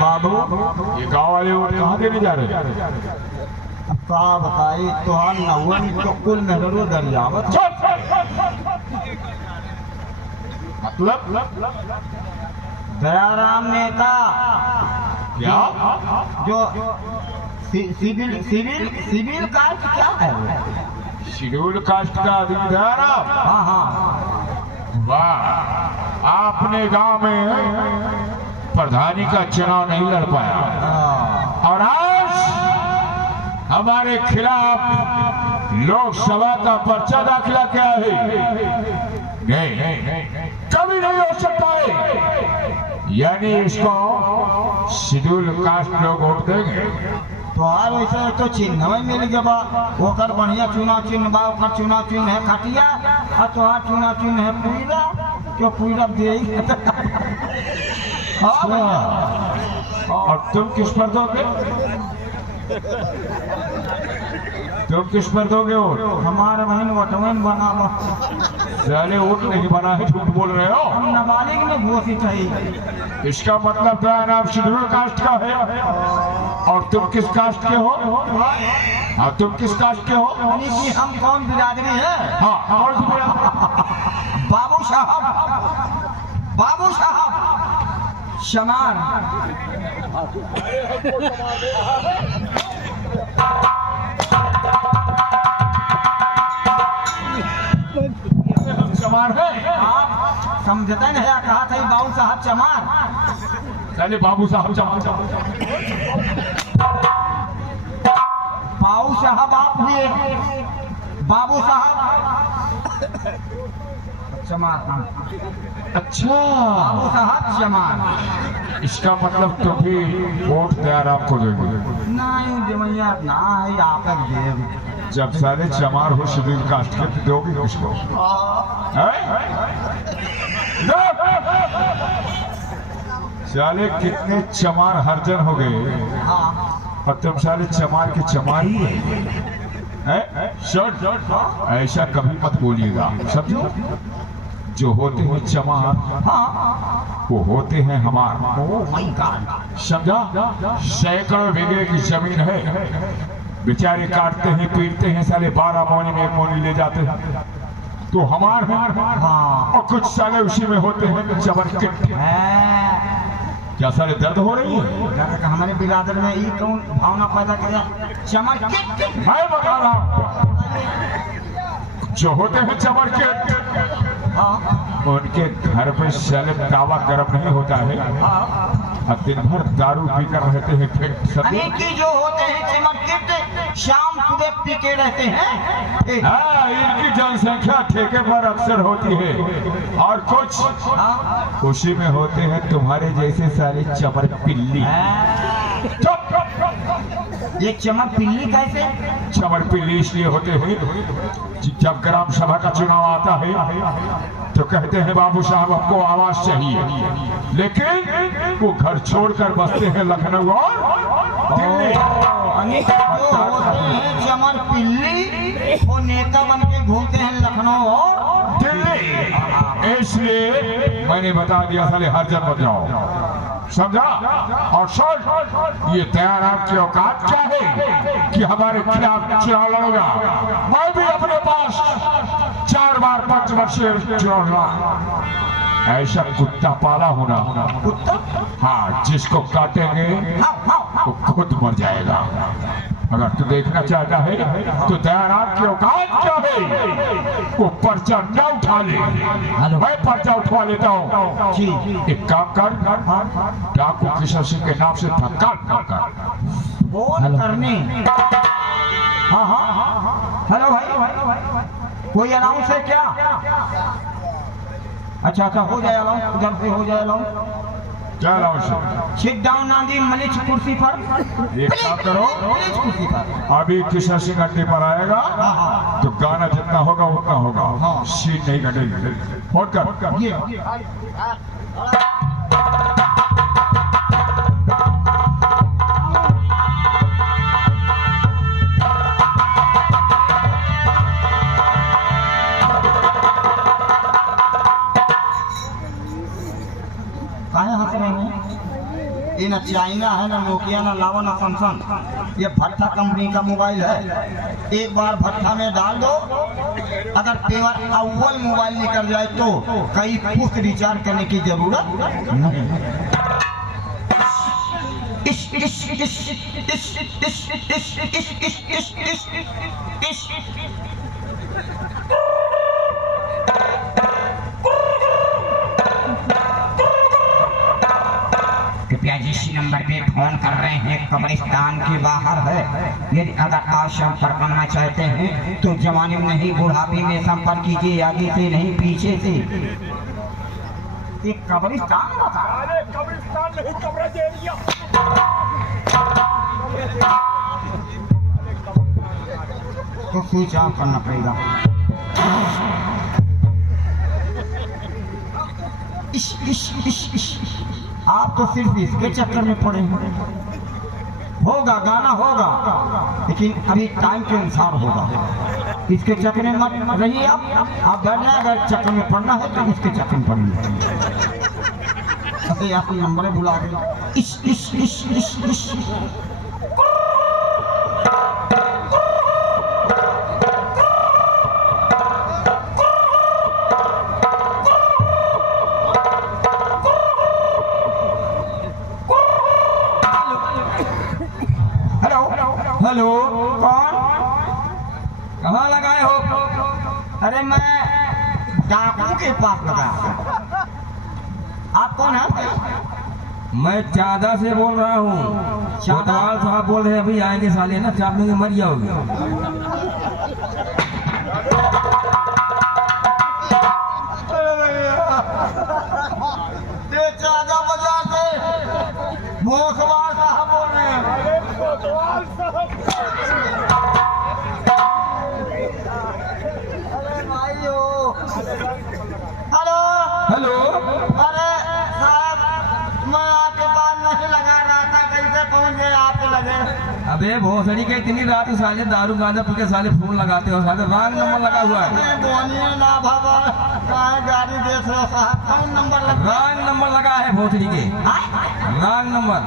बाबू ये गांव वाले वो कहाँ देने जा रहे हैं? का बताई तुहार नवन तो कुल नहरो दरियावत मतलब दयाराम नेता क्या? जो सिविल सिविल सिविल कास्ट क्या है? शेड्यूल कास्ट का अधिकार। हाँ हाँ वाह, आपने गांव में प्रधानी का चुनाव नहीं लड़ पाया और आज हमारे खिलाफ लोकसभा का पर्चा दाखिला किया है। नहीं, कभी नहीं हो सकता है। यानी इसको शेड्यूल कास्ट लोग वोट देंगे। तो आज वैसे तो चिन्ह में मिल गया ओकर बढ़िया चुनाव चिन्ह बा। ओकर चुनाव चिन्ह है खटिया और तोहार चुनाव चिन्ह है पूरा। क्यों पूरा दे और तुम किस पर दोगे? तुम किस पर दोगे वोट? हमारे बहन वटवन बना साले वोट नहीं बना है, झूठ बोल रहे हो। हम नाबालिग में घोषित है। इसका मतलब क्या है? आप शेड्यूल कास्ट का है और तुम किस कास्ट के हो? हाँ, तुम किस कास्ट के हो? यानी कि हम कौन बिरादरी है? हाँ, कौन सी बिरादरी? बाबू साहब, बाबू साहब शमार। चमार है? आप समझते नहीं है? कहा था बाबू साहब चमार। पहले बाबू साहब चमार। बाबू साहब आप हुए, बाबू साहब चमार। अच्छा, बाबू साहब चमार। इसका मतलब तो भी वोट तैयार आपको देंगे? नहीं जमैया ना है आप देव। जब सारे चमार हो शेड्यूल कास्ट के तो दोगे किसको? साले कितने चमार हरजन हो गए हाँ और तुम साले चमार के चमार ही है? शर्ट ऐसा कभी मत बोलिएगा, समझो। जो होते हैं चमार वो होते हैं हमार। समझा? सैकड़ों बीघे की जमीन है, बेचारे काटते हैं पीटते हैं, साले 12 मौनी में 1 मौनी ले जाते हैं तो हमार है। और कुछ साले उसी में होते हैं चमर किट। क्या सारे दर्द हो रही है? हमारे बिरादर में ये कौन भावना पैदा किया? चमर मैं बता रहा हूं, जो होते हैं चमर किट उनके घर पे साले दावा गर्म नहीं होता है और दिन भर दारू पीकर रहते हैं फिट। कि जो होते हैं चमरकिट शाम सुबह पी के रहते हैं। हाँ, इनकी जनसंख्या ठेके पर अक्सर होती है और कुछ उसी में होते हैं तुम्हारे जैसे सारे चमर पिल्ली। ये चमर पिल्ली कैसे? चमर पिल्ली इसलिए होते हैं जब ग्राम सभा का चुनाव आता है तो कहते हैं बाबू साहब हमको आवाज चाहिए, लेकिन वो घर छोड़कर बसते हैं लखनऊ और दिल्ली। चमर पिल्ली वो नेता बन के घूमते हैं लखनऊ और दिल्ली। इसलिए मैंने बता दिया साले हर जन बच जाओ, समझा? और सोच, ये तैयार आपकी औकात क्या है कि हमारे खिलाफ चुनाव लड़ोगा? मैं भी अपने पास 4 बार 5 वर्षीय चुनाव लड़ा। ऐसा कुत्ता पाला होना, कुत्ता हाँ, जिसको काटेंगे वो खुद मर जाएगा। अगर तू देखना चाहता है तो दयाराम की औकात क्या है? वो पर्चा न उठा ले, मैं पर्चा उठवा लेता हूँ। एक काम कर, डाकू किशन सिंह के नाम से धक्का कर फोन करने। हाँ हाँ हेलो भाई, कोई अनाउंस है क्या? अच्छा अच्छा हो जाए अलाउंस, उधर से हो जाए अलाउंस। क्या अलाउंस? सिट डाउन नांदी मलिच कुर्सी पर। एक काम करो, कुर्सी पर अभी किशन सिंह अड्डे पर आएगा तो गाना जितना होगा उतना होगा, सीट नहीं कटेगी। फोन कर। ये ना चाइना है, ना नोकिया, ना लावा, ना सैमसंग, ये भट्टा कंपनी का मोबाइल है। एक बार भट्टा में डाल दो, अगर पेवर अव्वल मोबाइल निकल जाए तो कई पुस्त रिचार्ज करने की जरूरत नहीं। कृपया जिस नंबर पे फोन कर रहे हैं कब्रिस्तान के बाहर है। यदि अगर आप संपर्क करना चाहते हैं तो जवानी में नहीं बुढ़ापे में संपर्क कीजिए, आगे से नहीं पीछे से। एक कब्रिस्तान बता, अरे कब्रिस्तान नहीं, कब्र एरिया। तो स्विच ऑफ करना पड़ेगा। आप तो सिर्फ इसके चक्कर में पड़े हैं। होगा गाना होगा, लेकिन अभी टाइम के अनुसार होगा। इसके चक्कर में मत रहिए आप बैठना। अगर चक्कर में पड़ना है तो इसके चक्कर में पड़िए। अरे आप नंबर बुला रहे। हेलो, कौन? कहाँ लगाए हो? अरे मैं डाकू के पास लगा। आप कौन है? मैं चादा से बोल रहा हूँ। कोतवाल साहब बोल रहे हैं अभी आएंगे, साले ना चापने में मर जाओगे। ये चादा बाजार से मोखवार साहब बोल रहे हैं। कोतवाल साहब, हेलो हेलो, अरे साहब, मैं आपके पास नहीं लगा रहा था, कैसे पहुंच गए आपके लगे? अबे भोसड़ी के इतनी रात को साले दारू गांजा पी के साले फोन लगाते हो, साले रॉन्ग नंबर लगा हुआ है। बोनिए ना बाबा, कहाँ गाड़ी देख रहे हो साहब? कौन नंबर लगा? रॉन्ग नंबर लगा है भोसड़ी के, रॉन्ग नंबर।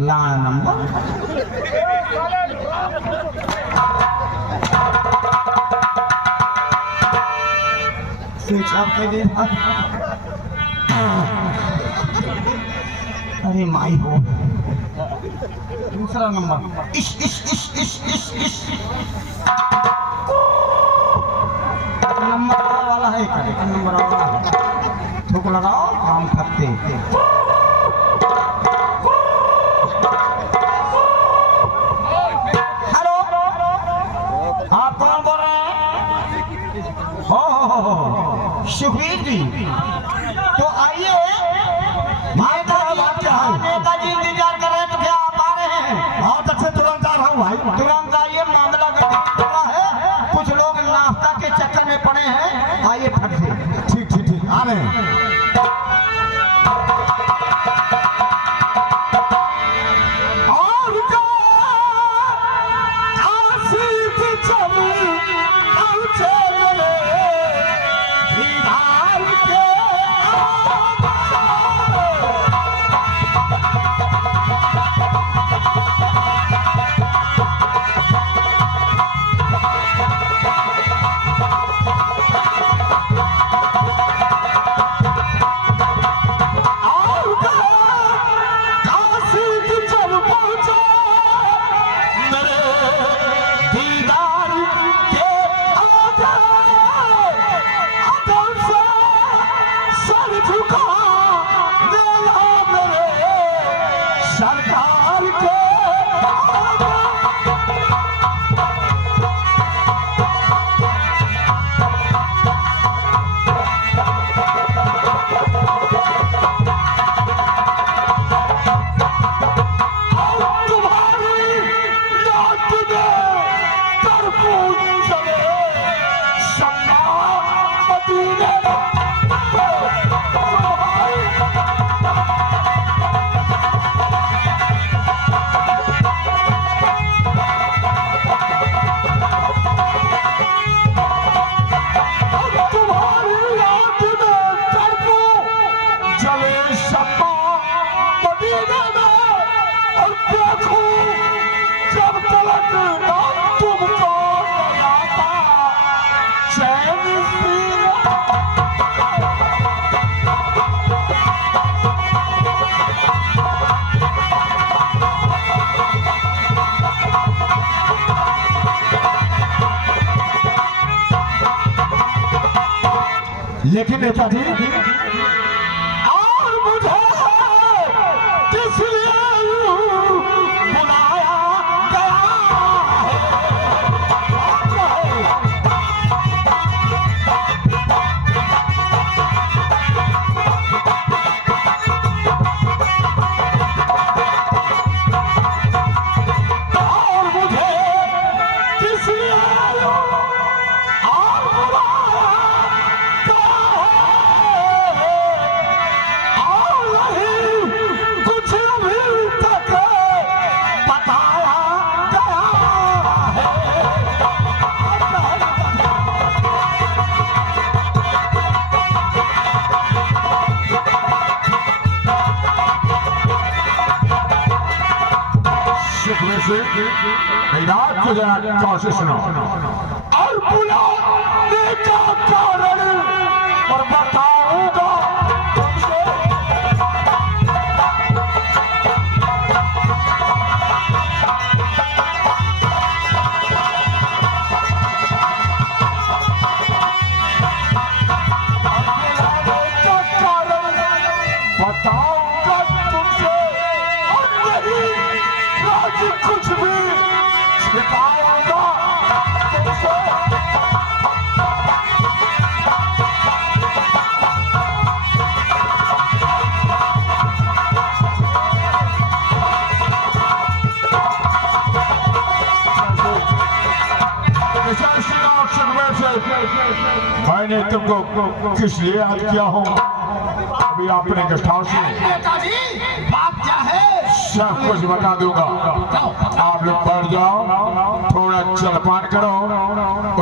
लान नंबर? स्विच ऑफ कर दे। अरे माई हो, दूसरा नंबर। नंबर वाला है, नंबर वाला है। थूक लगाओ, काम करते। हेलो, आप कौन बोल रहे हैं? हो सुखबीर जी, तो आइए। नेताजी इंतजार कर रहे हैं, तो क्या आप आ रहे हैं? बहुत अच्छे, तुरंत आ रहा हूँ भाई। तुरंत आइए, मामला गंभीर है। कुछ लोग नाश्ता के चक्कर में पड़े हैं, आइए फट से। ठीक ठीक ठीक, आ रहे हैं। लेकिन नेताजी और मुझे किस लिए बुलाया गया और मुझे किस लिए और बुलाया कुछ अभी तक बताया गया है। शुक्र से रात को जरा कैसे सुनो और बुलाने का कारण और बताऊंगा तुमसे। बताऊंगा तुमसे और नहीं राज कुछ भी छिपाऊंगा तुमसे। मैंने तुमको किस लिए याद किया हूँ अभी अपने गेस्ट हाउस में नेताजी बात क्या है? सब कुछ बता दूंगा। आप लोग बैठ जाओ, थोड़ा जलपान करो,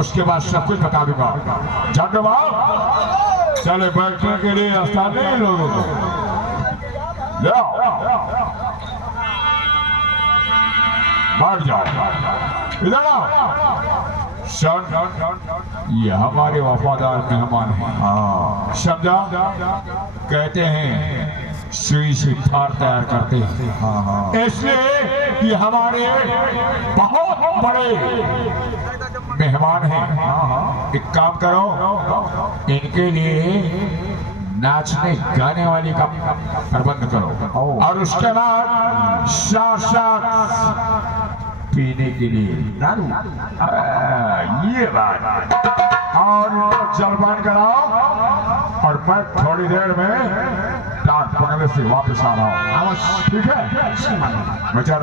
उसके बाद सब कुछ बता दूंगा। झंडबाब चले बैठने के लिए स्थान नहीं लोगों को जाओ, बैठ जाओ, इधर आओ। सन ये हमारे वफादार मेहमान हैं, समझा? कहते हैं सुई से थार तैयार करते हैं, इसलिए ये हमारे बहुत बड़े मेहमान हैं। एक काम करो, इनके लिए नाचने गाने वाली का प्रबंध करो और उसके बाद साथ पीने के लिए दारू। ये बात और जलपान कराओ और मैं थोड़ी देर में डाक बंगले से वापस आ रहा हूँ। ठीक है, मैं चल रहा हूँ।